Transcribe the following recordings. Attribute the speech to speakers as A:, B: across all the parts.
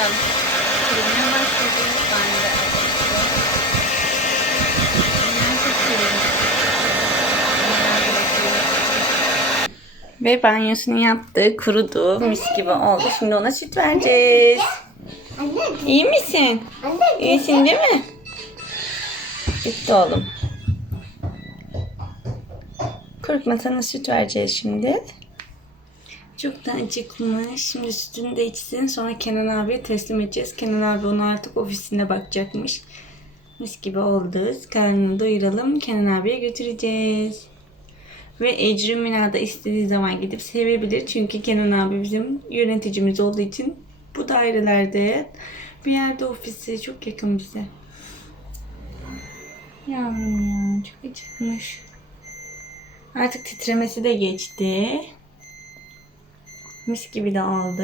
A: bakalım. Kurumaya başladı. Ben de. Ve banyosunu yaptı, kurudu, mis gibi oldu. Şimdi ona süt vereceğiz. İyi misin? İyisin değil mi? Bitti oğlum. Korkma süt vereceğiz şimdi. Çok da acıkmış. Şimdi sütünü de içsin. Sonra Kenan abiye teslim edeceğiz. Kenan abi onu artık ofisinde bakacakmış. Mis gibi oldu. Karnını doyuralım. Kenan abiye götüreceğiz. Ve Ecrin Mina da istediği zaman gidip sevebilir. Çünkü Kenan abi bizim yöneticimiz olduğu için bu dairelerde bir yerde ofisi çok yakın bize. Yavrum ya çok acıkmış. Artık titremesi de geçti. Mis gibi de oldu.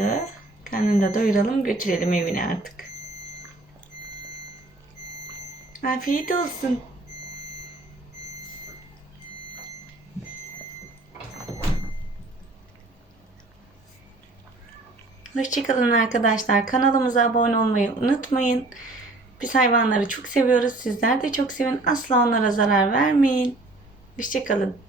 A: Karnını da doyuralım götürelim evine artık. Afiyet olsun. Hoşçakalın arkadaşlar. Kanalımıza abone olmayı unutmayın. Biz hayvanları çok seviyoruz. Sizler de çok sevin. Asla onlara zarar vermeyin. Hoşçakalın.